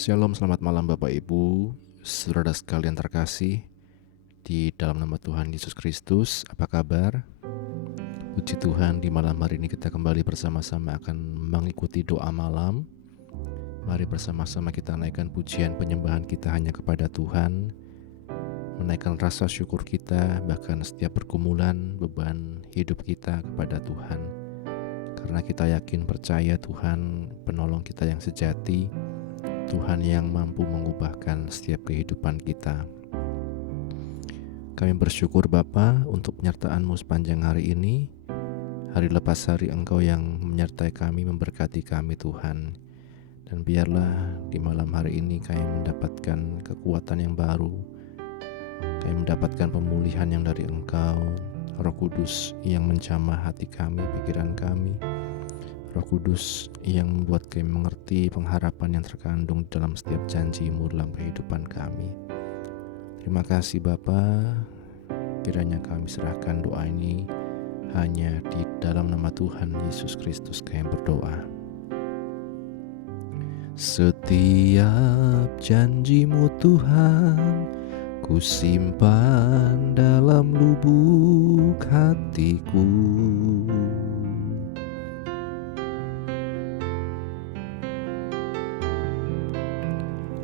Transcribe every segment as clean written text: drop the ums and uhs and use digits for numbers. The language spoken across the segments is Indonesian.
Shalom, selamat malam Bapak Ibu, saudara sekalian terkasih di dalam nama Tuhan Yesus Kristus. Apa kabar? Puji Tuhan, di malam hari ini kita kembali bersama-sama akan mengikuti doa malam. Mari bersama-sama kita naikkan pujian penyembahan kita hanya kepada Tuhan, menaikkan rasa syukur kita, bahkan setiap pergumulan beban hidup kita kepada Tuhan. Karena kita yakin percaya Tuhan penolong kita yang sejati, Tuhan yang mampu mengubahkan setiap kehidupan kita. Kami bersyukur Bapa untuk penyertaan-Mu sepanjang hari ini. Hari lepas hari Engkau yang menyertai kami, memberkati kami Tuhan. Dan biarlah di malam hari ini kami mendapatkan kekuatan yang baru. Kami mendapatkan pemulihan yang dari Engkau, Roh Kudus yang menjamah hati kami, pikiran kami. Roh Kudus yang membuat kami mengerti pengharapan yang terkandung dalam setiap janji-Mu dalam kehidupan kami. Terima kasih Bapa, kiranya kami serahkan doa ini hanya di dalam nama Tuhan Yesus Kristus kami berdoa. Setiap janji-Mu Tuhan, ku simpan dalam lubuk hatiku.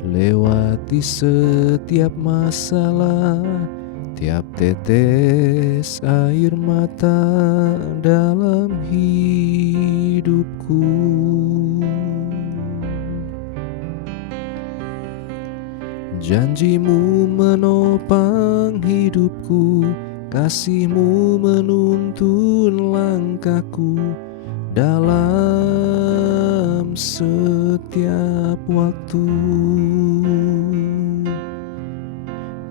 Lewati setiap masalah, tiap tetes air mata dalam hidupku. Janji-Mu menopang hidupku, kasih-Mu menuntun langkahku dalam setiap waktu.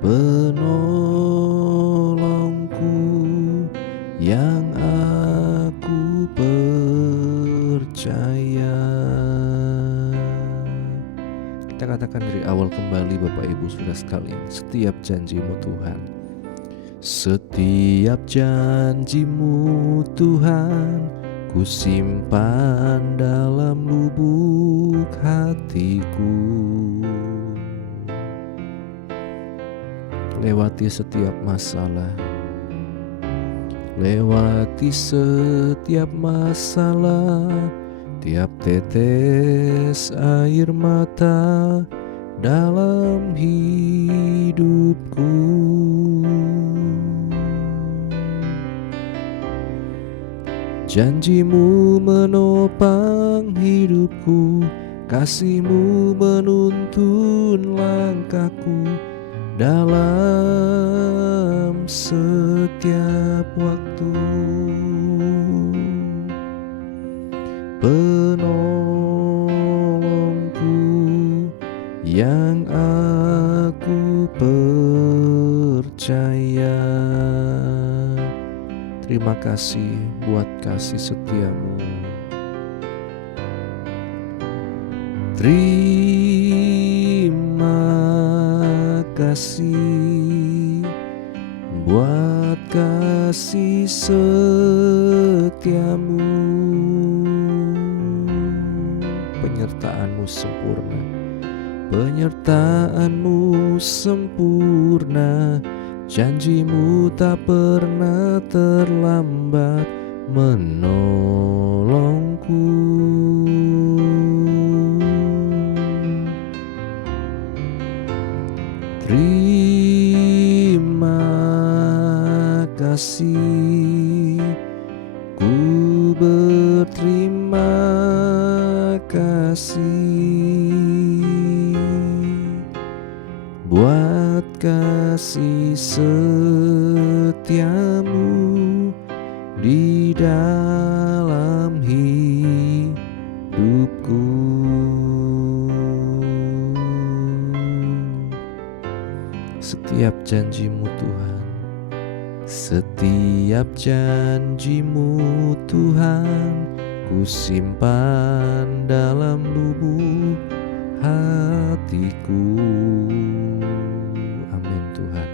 Penolongku yang aku percaya. Kita katakan dari awal kembali Bapak Ibu Saudara sekalian, setiap janji-Mu Tuhan, setiap janji-Mu Tuhan, ku simpan dalam lubuk hatiku. Lewati setiap masalah, lewati setiap masalah, tiap tetes air mata dalam hidupku. Janji-Mu menopang hidupku, kasih-Mu menuntun langkahku dalam setiap waktu. Penolongku yang aku percaya. Terima kasih buat kasih setia-Mu. Terima kasih buat kasih setia-Mu. Penyertaan-Mu sempurna, penyertaan-Mu sempurna. Janji-Mu tak pernah terlambat menolongku. Terima kasih, ku berterima kasih buat kasih setia-Mu di dalam hidupku. Setiap janji-Mu Tuhan, setiap janji-Mu Tuhan, ku simpan dalam lubuk hatiku. Amin Tuhan.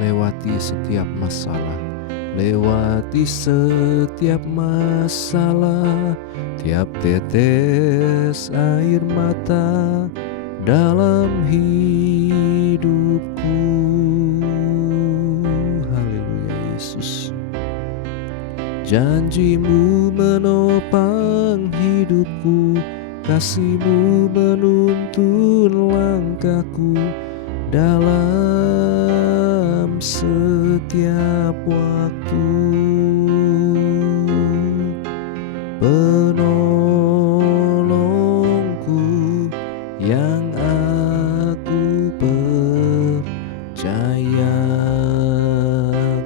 Lewati setiap masalah, lewati setiap masalah, tiap tetes air mata dalam hidupku. Haleluya Yesus. Janjimu menopang hidupku, kasihmu menuntun langkahku dalam setiap waktu. Penolongku yang aku percaya.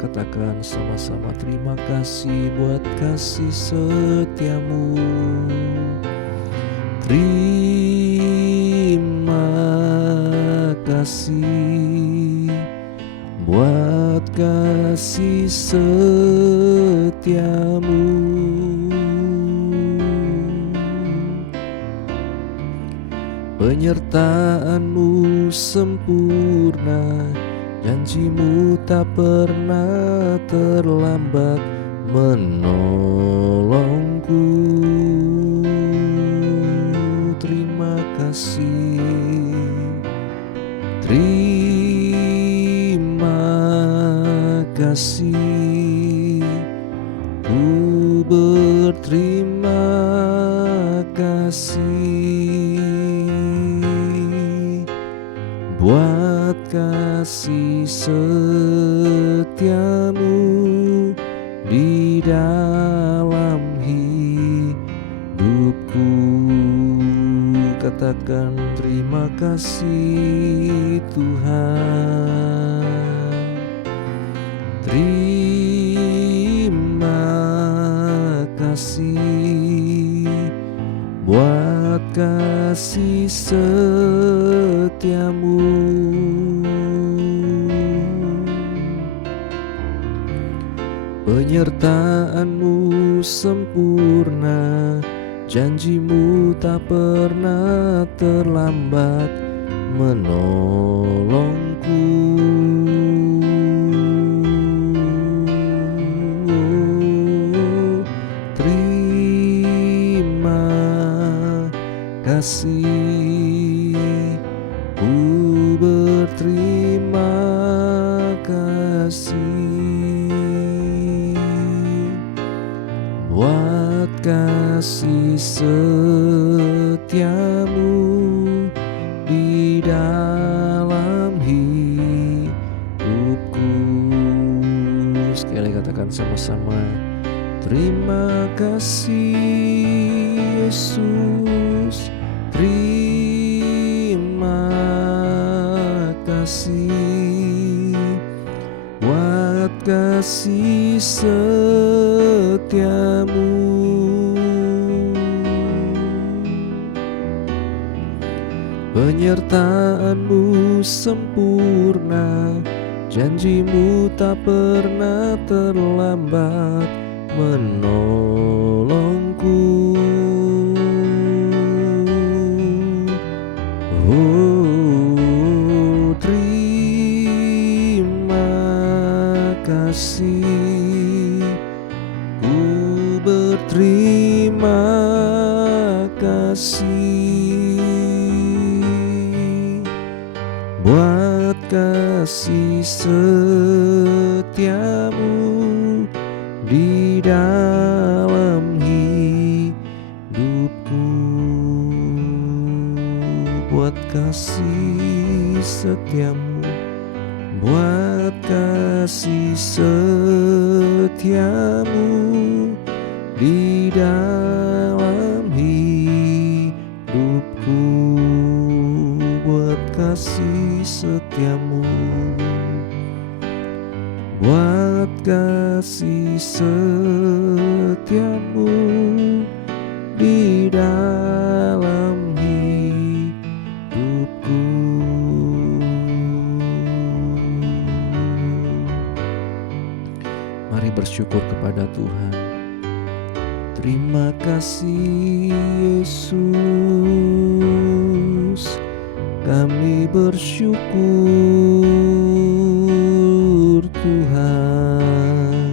Katakan sama-sama, terima kasih buat kasih setiamu. Terima kasih buat kasih setiamu. Penyertaanmu sempurna, janjimu tak pernah terlambat menolongku. Terima kasih, terima kasih, ku berterima kasih buat kasih setiamu di dalam hidupku. Katakan terima kasih Tuhan, terima kasih buat kasih setiamu. Penyertaanmu sempurna, janjimu tak pernah terlambat menolongku. Terima kasih, ku berterima kasih buat kasih setiamu di dalam hidupku. Sekali katakan sama-sama, terima kasih Yesus, terima kasih buat kasih setiamu. Penyertaanmu sempurna, janjimu tak pernah terlambat menolongku. Oh, terima kasih, ku berterima kasih buat kasih setiamu di dalam hidupku. Buat kasih setiamu, buat kasih setiamu di dalam hidupku. Buat kasih setiamu, buat kasih setiamu di dalam hidupku. Mari bersyukur kepada Tuhan. Terima kasih Yesus, kami bersyukur Tuhan.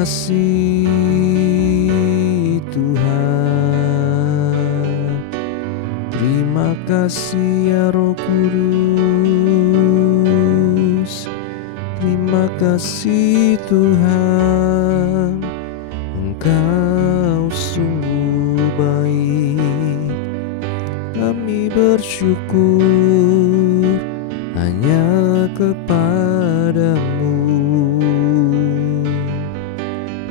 kasih Tuhan, terima kasih ya Roh Kudus. Terima kasih Tuhan, Engkau sungguh baik. Kami bersyukur hanya kepadamu.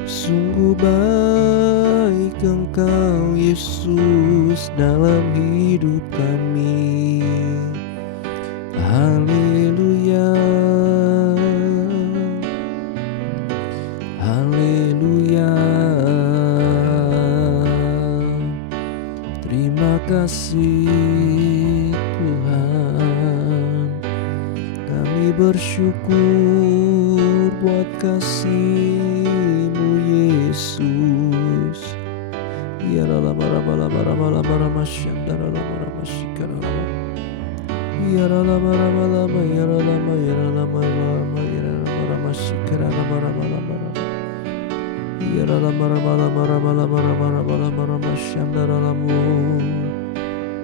Sungguh baik Engkau Yesus dalam hidup kami. Haleluya, haleluya. Terima kasih Tuhan, kami bersyukur buat kasih-Mu Yesus. Ya lama syandara lama shikara lama. Ya lama shikara lama. Ya lama syandara lama.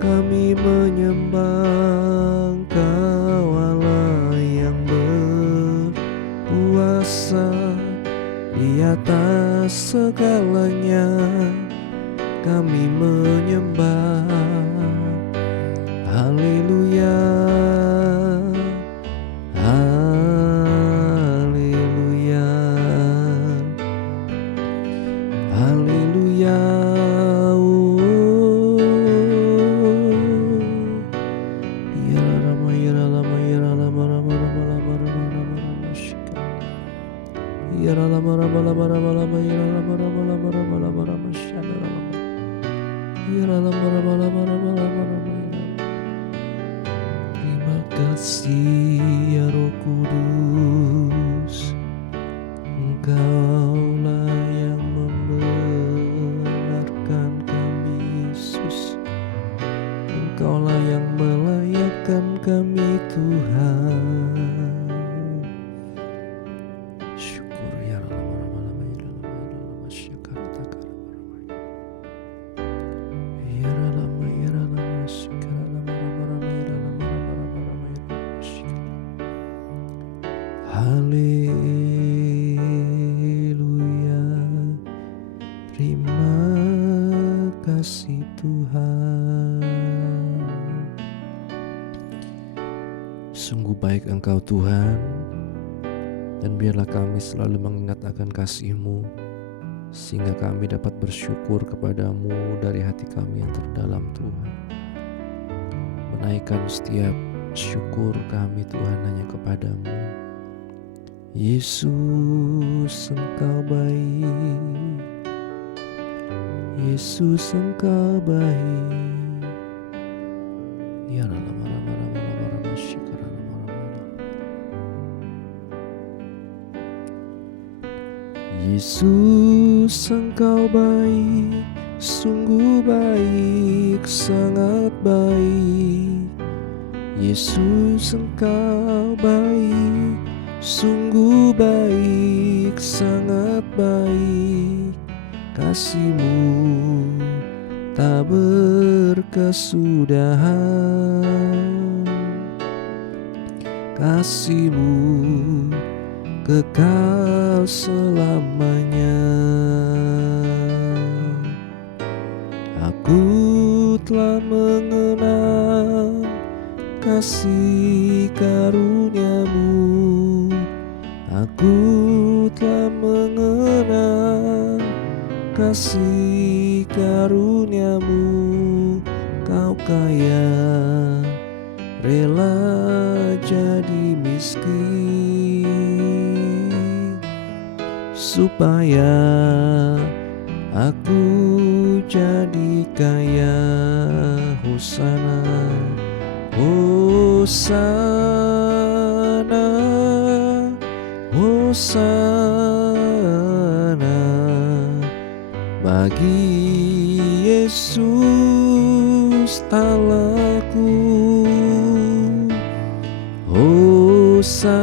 Kami menyembah Engkau Allah yang berkuasa di atas segalanya. Kami menyembah. Haleluya, haleluya, haleluya. Terima kasih ya Roh Kudus, Engkaulah yang membenarkan kami Yesus. Engkaulah yang melayakkan kami Tuhan. Syukur ya haleluya. Terima kasih Tuhan. Sungguh baik Engkau Tuhan, dan biarlah kami selalu mengingat akan kasih-Mu, sehingga kami dapat bersyukur kepadamu dari hati kami yang terdalam Tuhan. Menaikkan setiap syukur kami Tuhan hanya kepadamu. Yesus Engkau baik, Yesus Engkau baik. Ya Yesus Engkau baik, sungguh baik, sangat baik. Yesus Engkau baik, sungguh baik, sangat baik. Kasih-Mu tak berkesudahan, kasih-Mu kekal selamanya. Aku telah mengenal kasih karunia-Mu. Aku telah mengenal kasih karunia-Mu. Kau kaya, rela jadi miskin, supaya aku jadi kaya. Hosana, Hosana, Hosana bagi Yesus Allahku. Hosana,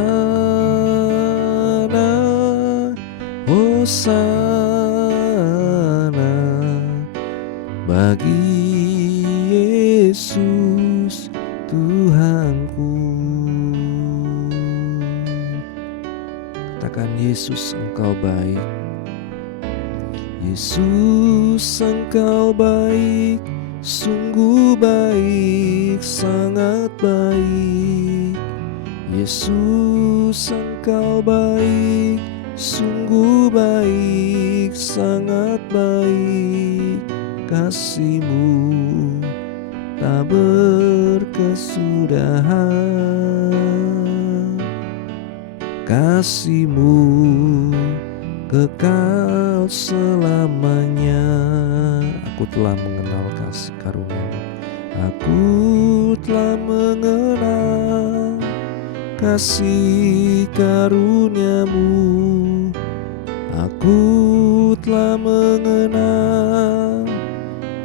Hosana Hosana bagi Yesus Tuhanku. Katakan, Yesus Engkau baik. Yesus Engkau baik, sungguh baik, sangat baik. Yesus Engkau baik, sungguh baik, sangat baik. Kasih-Mu tak berkesudahan, kasih-Mu kekal selamanya. Aku telah mengenal kasih karunia-Mu, aku telah mengenal kasih karunia-Mu, aku telah mengenal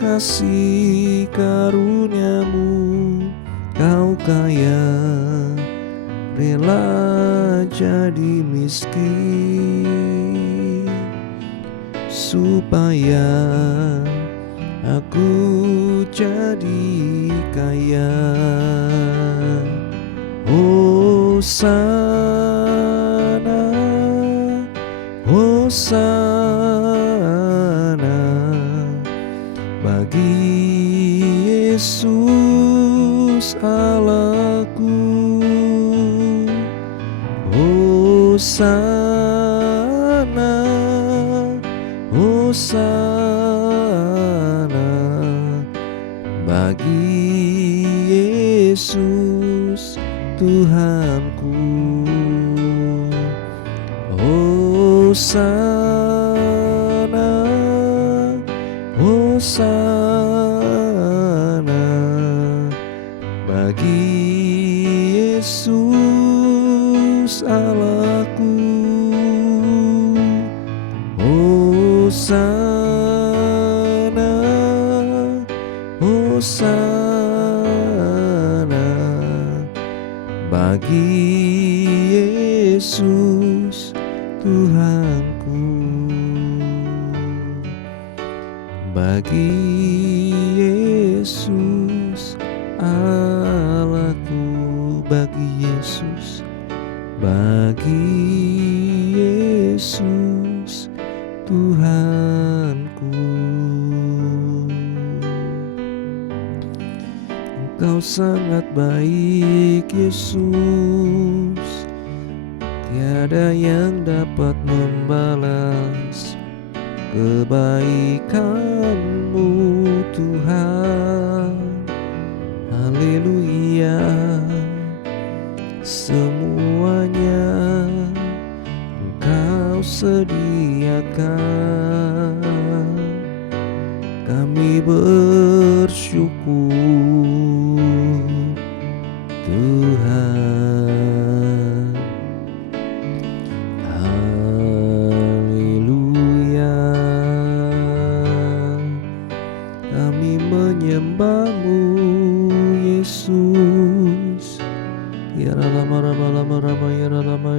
kasih karunia-Mu. Kau kaya, rela jadi miskin, supaya aku jadi kaya. Hosana, Hosana bagi Yesus Allahku. Hosana, Hosana bagi Yesus Tuhanku. Hosana, Hosana bagi Yesus Allahku. Hosana, Hosana bagi Yesus Tuhanku. Bagi Yesus Allahku, bagi Yesus, bagi Yesus Tuhanku. Engkau sangat baik, Yesus, tiada yang dapat membalas kebaikan-Mu, Tuhan. Haleluya, semuanya Engkau sediakan. Kami bersyukur, Tuhan. Haleluya, kami menyembah-Mu, Yesus. Ya rama rama rama rama ya rama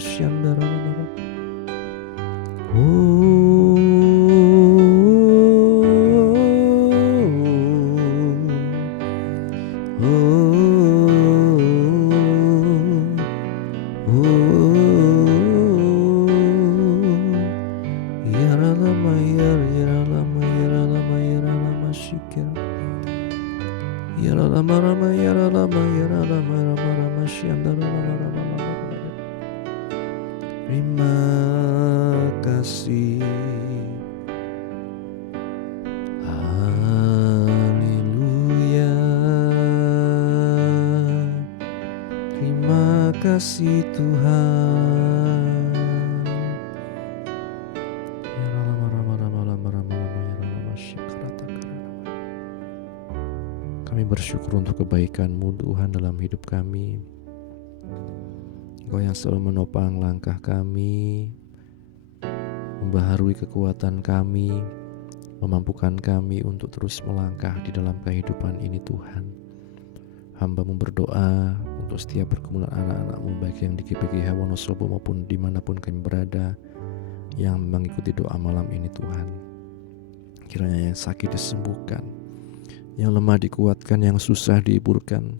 syandara rama. Terima kasih. Haleluya, terima kasih Tuhan. Kami bersyukur untuk kebaikan-Mu, Tuhan, dalam hidup kami. Engkau yang selalu menopang langkah kami, membaharui kekuatan kami, memampukan kami untuk terus melangkah di dalam kehidupan ini, Tuhan. Hamba-Mu berdoa untuk setiap pergumulan anak-anak-Mu, baik yang di GPGH Wonosobo maupun dimanapun kami berada. yang mengikuti doa malam ini Tuhan. Kiranya yang sakit disembuhkan, yang lemah dikuatkan, yang susah dihiburkan,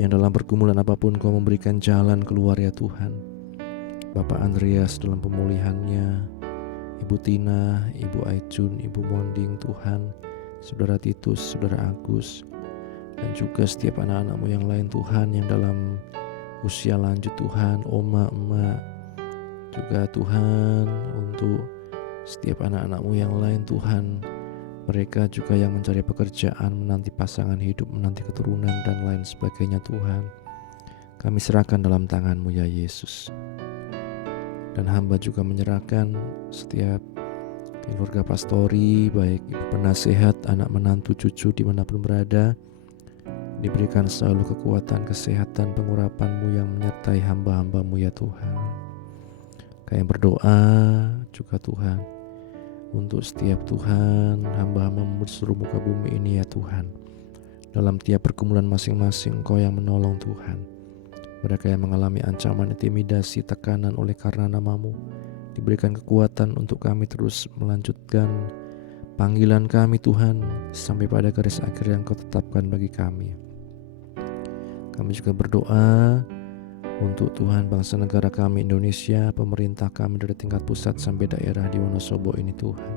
yang dalam pergumulan apapun Kau memberikan jalan keluar ya Tuhan. Bapak Andreas dalam pemulihannya, Ibu Tina, Ibu Aicun, Ibu Monding Tuhan, Saudara Titus, Saudara Agus, dan juga setiap anak-anak-Mu yang lain Tuhan, yang dalam usia lanjut Tuhan, oma, emak, juga Tuhan untuk setiap anak-anak-Mu yang lain Tuhan, mereka juga yang mencari pekerjaan, menanti pasangan hidup, menanti keturunan dan lain sebagainya Tuhan. Kami serahkan dalam tangan-Mu ya Yesus. Dan hamba juga menyerahkan setiap keluarga pastori, baik ibu penasehat, anak menantu, cucu dimanapun berada, diberikan selalu kekuatan, kesehatan, pengurapan-Mu yang menyertai hamba-hamba-Mu ya Tuhan. Kami berdoa juga Tuhan untuk setiap Tuhan hamba-hamba-Mu di seluruh muka bumi ini ya Tuhan. Dalam tiap pergumulan masing-masing Engkau yang menolong Tuhan. Mereka yang mengalami ancaman, intimidasi, tekanan oleh karena nama-Mu, diberikan kekuatan untuk kami terus melanjutkan panggilan kami Tuhan sampai pada garis akhir yang Kau tetapkan bagi kami. Kami juga berdoa untuk Tuhan bangsa negara kami Indonesia, pemerintah kami dari tingkat pusat sampai daerah di Wonosobo ini Tuhan.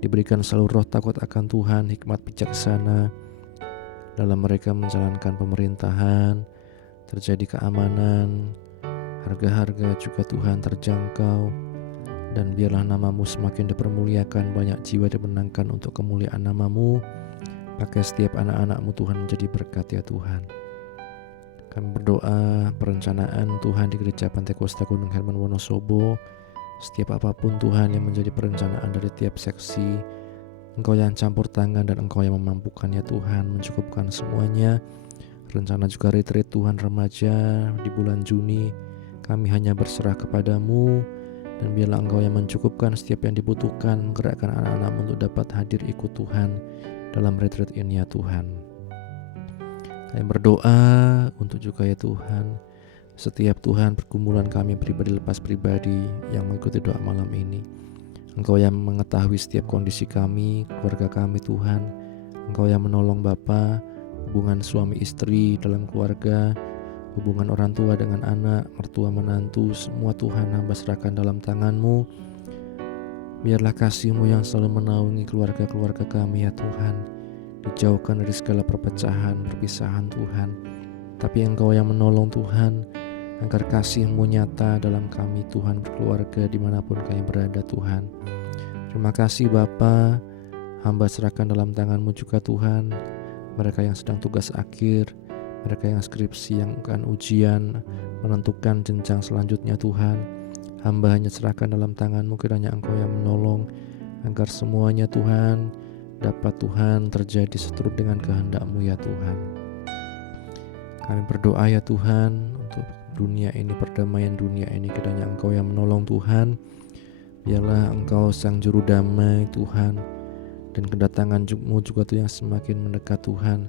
Diberikan selalu roh takut akan Tuhan, hikmat bijaksana dalam mereka menjalankan pemerintahan, terjadi keamanan, harga-harga juga Tuhan terjangkau, dan biarlah nama-Mu semakin dipermuliakan, banyak jiwa dimenangkan untuk kemuliaan nama-Mu. Pakai setiap anak-anak-Mu Tuhan menjadi berkat ya Tuhan. Kami berdoa perencanaan Tuhan di Gereja Pantekosta Gunung Herman Wonosobo, setiap apapun Tuhan yang menjadi perencanaan dari tiap seksi, Engkau yang campur tangan dan Engkau yang memampukan ya Tuhan, mencukupkan semuanya. Rencana juga retreat Tuhan remaja di bulan Juni, kami hanya berserah kepadamu, dan biarlah Engkau yang mencukupkan setiap yang dibutuhkan, menggerakkan anak-anak-Mu untuk dapat hadir ikut Tuhan dalam retreat ini ya Tuhan. Kami berdoa untuk juga ya Tuhan, setiap Tuhan pergumulan kami pribadi lepas pribadi yang mengikuti doa malam ini. Engkau yang mengetahui setiap kondisi kami, keluarga kami Tuhan. Engkau yang menolong Bapa, hubungan suami istri dalam keluarga, hubungan orang tua dengan anak, mertua menantu, semua Tuhan hamba serahkan dalam tangan-Mu. Biarlah kasih-Mu yang selalu menaungi keluarga-keluarga kami ya Tuhan, dijauhkan dari segala perpecahan, perpisahan Tuhan. Tapi Engkau yang menolong Tuhan, agar kasih-Mu nyata dalam kami Tuhan, berkeluarga dimanapun kami berada Tuhan. Terima kasih Bapa, hamba serahkan dalam tangan-Mu juga Tuhan, mereka yang sedang tugas akhir, mereka yang skripsi, yang akan ujian, menentukan jenjang selanjutnya Tuhan. Hamba hanya serahkan dalam tangan-Mu, kiranya Engkau yang menolong agar semuanya Tuhan dapat Tuhan terjadi seturut dengan kehendak-Mu ya Tuhan. Kami berdoa ya Tuhan untuk dunia ini, perdamaian dunia ini, kiranya Engkau yang menolong Tuhan. Biarlah Engkau sang juru damai Tuhan, dan kedatangan-Mu juga tuh yang semakin mendekat Tuhan.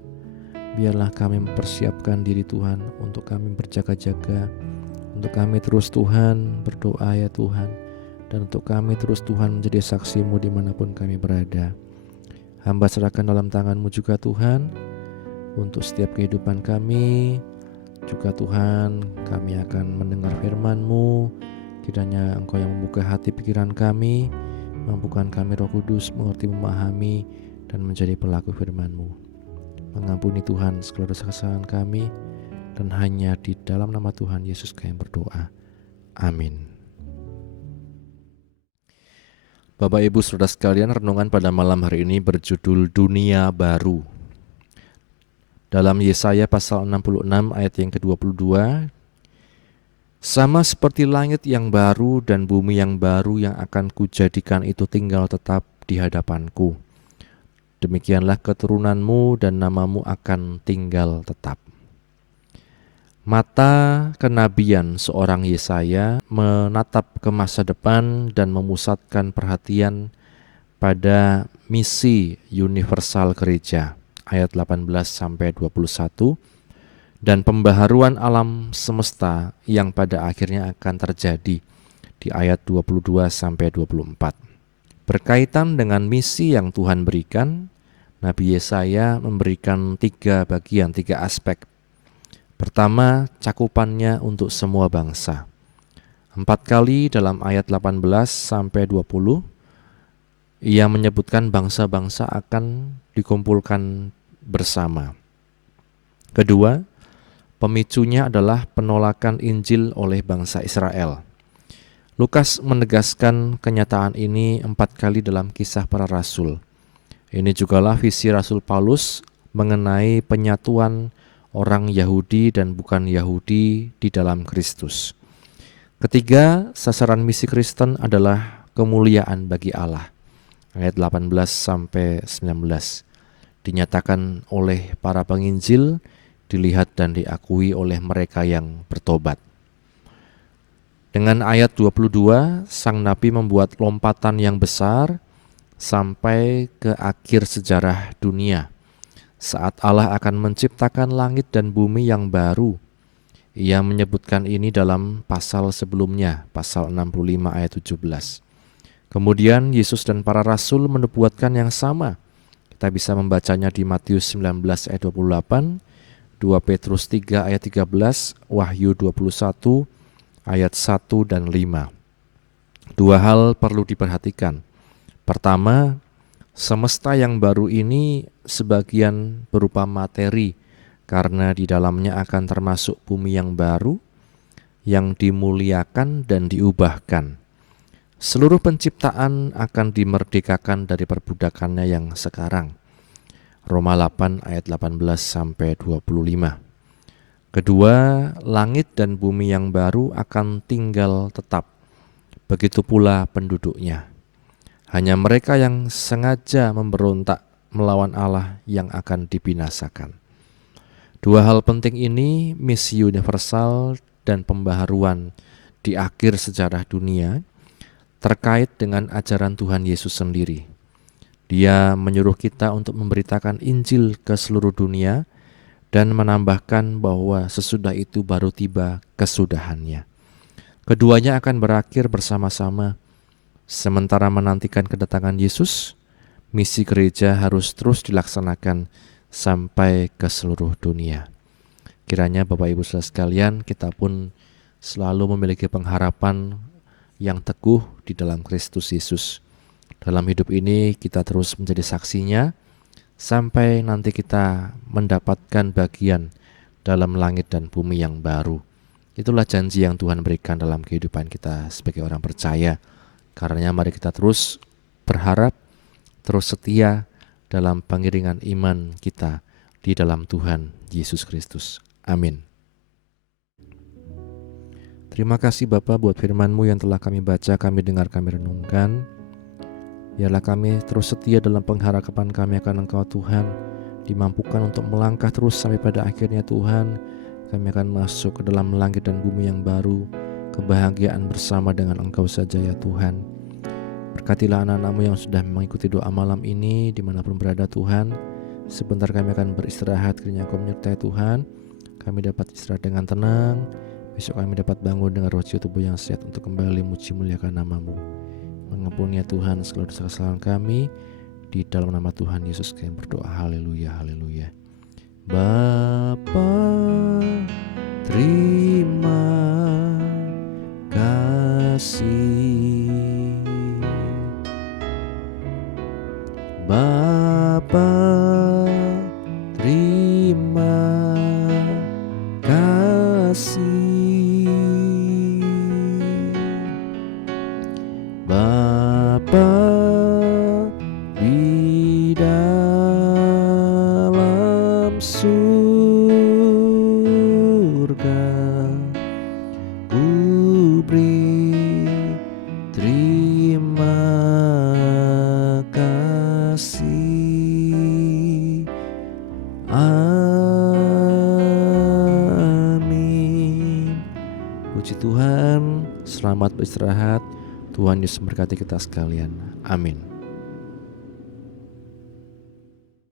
Biarlah kami mempersiapkan diri Tuhan, untuk kami berjaga-jaga, untuk kami terus Tuhan berdoa ya Tuhan, dan untuk kami terus Tuhan menjadi saksi-Mu dimanapun kami berada. Hamba serahkan dalam tangan-Mu juga Tuhan, untuk setiap kehidupan kami. Juga Tuhan, kami akan mendengar firman-Mu, kiranya Engkau yang membuka hati pikiran kami, mampukan kami Roh Kudus mengerti, memahami, dan menjadi pelaku firman-Mu. Mengampuni Tuhan segala dosa kesalahan kami, dan hanya di dalam nama Tuhan Yesus kami berdoa. Amin. Bapak Ibu Saudara sekalian, renungan pada malam hari ini berjudul Dunia Baru. Dalam Yesaya pasal 66 ayat yang ke-22, sama seperti langit yang baru dan bumi yang baru yang akan kujadikan itu tinggal tetap di hadapanku. Demikianlah keturunanmu dan namamu akan tinggal tetap. Mata kenabian seorang Yesaya menatap ke masa depan dan memusatkan perhatian pada misi universal gereja, ayat 18-21, dan pembaharuan alam semesta yang pada akhirnya akan terjadi di ayat 22-24. Berkaitan dengan misi yang Tuhan berikan, Nabi Yesaya memberikan 3 bagian, 3 aspek. Pertama, cakupannya untuk semua bangsa. 4 kali dalam ayat 18-20, ia menyebutkan bangsa-bangsa akan dikumpulkan bersama. Kedua, pemicunya adalah penolakan Injil oleh bangsa Israel. Lukas menegaskan kenyataan ini 4 kali dalam Kisah Para Rasul. Ini jugalah visi Rasul Paulus mengenai penyatuan orang Yahudi dan bukan Yahudi di dalam Kristus. Ketiga, sasaran misi Kristen adalah kemuliaan bagi Allah. Ayat 18-19 dinyatakan oleh para penginjil, dilihat dan diakui oleh mereka yang bertobat. Dengan ayat 22, sang nabi membuat lompatan yang besar sampai ke akhir sejarah dunia. Saat Allah akan menciptakan langit dan bumi yang baru. Ia menyebutkan ini dalam pasal sebelumnya, pasal 65 ayat 17. Kemudian Yesus dan para rasul menubuatkan yang sama. Kita bisa membacanya di Matius 19 ayat 28, 2 Petrus 3 ayat 13, Wahyu 21 ayat 1 dan 5. 2 hal perlu diperhatikan. Pertama, semesta yang baru ini sebagian berupa materi, karena di dalamnya akan termasuk bumi yang baru, yang dimuliakan dan diubahkan. Seluruh penciptaan akan dimerdekakan dari perbudakannya yang sekarang. Roma 8 ayat 18-25. Kedua, langit dan bumi yang baru akan tinggal tetap. Begitu pula penduduknya. Hanya mereka yang sengaja memberontak melawan Allah yang akan dibinasakan. 2 hal penting ini, misi universal dan pembaharuan di akhir sejarah dunia, terkait dengan ajaran Tuhan Yesus sendiri. Dia menyuruh kita untuk memberitakan Injil ke seluruh dunia dan menambahkan bahwa sesudah itu baru tiba kesudahannya. Keduanya akan berakhir bersama-sama. Sementara menantikan kedatangan Yesus, misi gereja harus terus dilaksanakan sampai ke seluruh dunia. Kiranya Bapak Ibu Saudara sekalian, kita pun selalu memiliki pengharapan yang teguh di dalam Kristus Yesus. Dalam hidup ini kita terus menjadi saksinya sampai nanti kita mendapatkan bagian dalam langit dan bumi yang baru. Itulah janji yang Tuhan berikan dalam kehidupan kita sebagai orang percaya. Karenanya mari kita terus berharap, terus setia dalam pengiringan iman kita di dalam Tuhan Yesus Kristus. Amin. Terima kasih Bapa buat firman-Mu yang telah kami baca, kami dengar, kami renungkan. Biarlah kami terus setia dalam pengharapan kami akan Engkau Tuhan, dimampukan untuk melangkah terus sampai pada akhirnya Tuhan. Kami akan masuk ke dalam langit dan bumi yang baru, kebahagiaan bersama dengan Engkau saja ya Tuhan. Berkatilah anak-anak-Mu yang sudah mengikuti doa malam ini dimanapun berada Tuhan. Sebentar kami akan beristirahat, kiranya Engkau menyertai Tuhan. Kami dapat istirahat dengan tenang. Besok kami dapat bangun dengan roh jiwa tubuh yang sehat untuk kembali muji muliakan nama-Mu. Mengampuni ya Tuhan segala dosa kesalahan kami. Di dalam nama Tuhan Yesus kami berdoa. Haleluya, haleluya. Bapa, terima kasih. Bapa, terima kasih. Bapa di dalam surga, ku beri terima kasih. Amin. Puji Tuhan, selamat beristirahat. Tuhan Yesus memberkati kita sekalian. Amin.